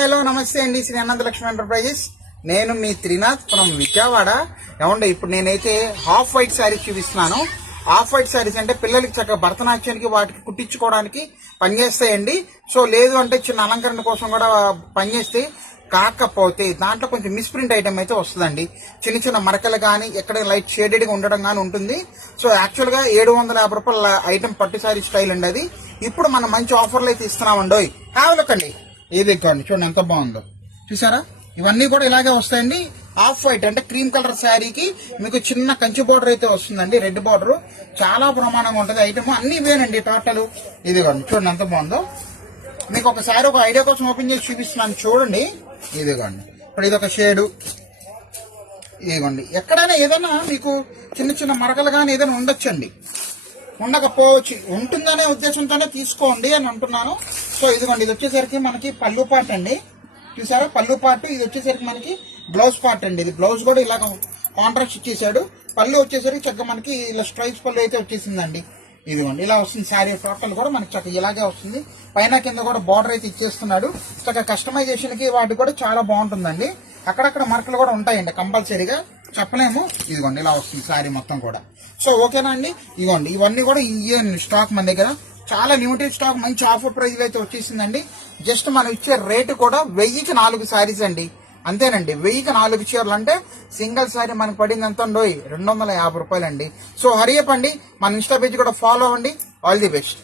Hello నమస్తే అండి. Shri Ananthalakshmi enterprises. నేను మీ త్రినాథ్ ఫ్రం విజయవాడ. ఏమండి, ఇప్పుడు నేనైతే హాఫ్ వైట్ శారీస్ చూపిస్తున్నాను. హాఫ్ వైట్ శారీస్ అంటే పిల్లలకి చక్కగా భరతనాట్యానికి వాటికి కుట్టించుకోవడానికి పనిచేస్తాయండి. సో లేదు అంటే చిన్న అలంకరణ కోసం కూడా పనిచేస్తాయి. కాకపోతే దాంట్లో కొంచెం మిస్ప్రింట్ ఐటమ్ అయితే వస్తుందండి. చిన్న చిన్న మరకలు కానీ ఎక్కడ లైట్ షేడెడ్ గా ఉండడం కానీ ఉంటుంది. సో యాక్చువల్ గా 750 రూపాయల ఐటమ్ పట్టు శారీ స్టైల్ అండి అది. ఇప్పుడు మనం మంచి ఆఫర్లు అయితే ఇస్తున్నామండి. కావాలండి ఇది చూడండి, చూడండి ఎంత బాగుందో చూసారా. ఇవన్నీ కూడా ఇలాగే వస్తాయండి. హాఫ్ వైట్ అంటే క్రీమ్ కలర్ శారీకి మీకు చిన్న కంచి బోర్డర్ అయితే వస్తుందండి. రెడ్ బోర్డర్ చాలా ప్రమాణంగా ఉంటుంది. ఐటమ్ అన్ని ఇవేనండి టోటల్. ఇదిగోండి చూడండి ఎంత బాగుందో. మీకు ఒకసారి ఒక ఐడియా కోసం ఓపెన్ చేసి చూపిస్తున్నాను చూడండి. ఇదిగోండి ఇప్పుడు ఇది ఒక షేడు. ఇదిగోండి ఎక్కడైనా ఏదైనా మీకు చిన్న చిన్న మరకలు కానీ ఏదైనా ఉండొచ్చండి, ఉండకపోవచ్చు. ఉంటుందనే ఉద్దేశంతోనే తీసుకోండి అని అంటున్నాను. సో ఇదిగోండి ఇది వచ్చేసరికి మనకి పళ్ళు పార్ట్ అండి. చూసారా పళ్ళు పార్ట్. ఇది వచ్చేసరికి మనకి బ్లౌజ్ పార్ట్ అండి. ఇది బ్లౌజ్ కూడా ఇలాగ కాంట్రాక్ట్ ఇచ్చేసాడు. పళ్ళు వచ్చేసరికి చక్కగా మనకి ఇలా స్ట్రైప్స్ పళ్ళు అయితే వచ్చేసిందండి. ఇదిగోండి ఇలా వస్తుంది శారీ టోటల్ కూడా మనకి చక్కగా ఇలాగే వస్తుంది. పైన కింద కూడా బార్డర్ అయితే ఇచ్చేస్తున్నాడు. చక్కగా కస్టమైజేషన్ కి వాటి కూడా చాలా బాగుంటుందండి. అక్కడక్కడ మరకలు కూడా ఉంటాయండి కంపల్సరీగా, చెప్పలేము. ఇదిగోండి ఇలా వస్తుంది శారీ మొత్తం కూడా. సో ఓకేనా అండి. ఇదిగోండి ఇవన్నీ కూడా ఇయే స్టాక్ మన దగ్గర చాలా లిమిటెడ్ స్టాక్, మంచి ఆఫర్ ప్రైస్ అయితే వచ్చేసిందండి. జస్ట్ మనం ఇచ్చే రేటు కూడా 1000కి 4 శారీస్ అండి. అంతేనండి, 1000కి 4 చీరలు అంటే సింగిల్ శారీ మనకు పడింది ఎంత అండి, 250 రూపాయలండి. సో హరియప్ అండి. మన ఇన్స్టా పేజ్ కూడా ఫాలో అవ్వండి. All the best.